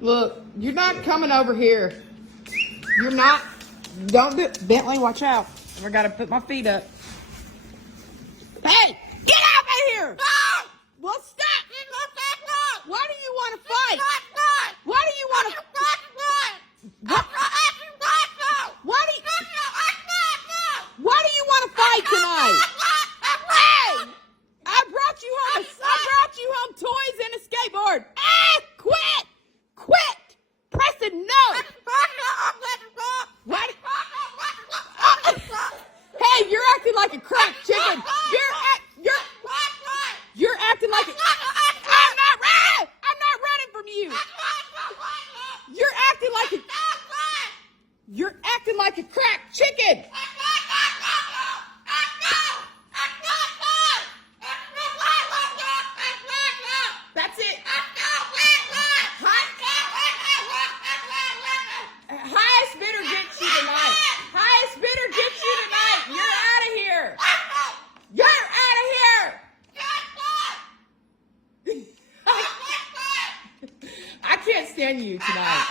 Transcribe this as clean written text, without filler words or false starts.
Look, you're not coming over here. You're not. Don't do it. Bentley, watch out. I gotta put my feet up. Hey, get out of here! Well, stop! Why do you want to fight? Why do you want to? Why do you want to fight tonight? Hey, I brought you home toys and a skateboard. Quit! Preston, no! What? Hey, you're acting like a cracked chicken. You're acting like a. I'm not running from you. You're acting like a cracked chicken. That's it. Highest bidder gets you tonight. Highest bidder gets you tonight. You're out of here. You're out of here. I can't stand you tonight.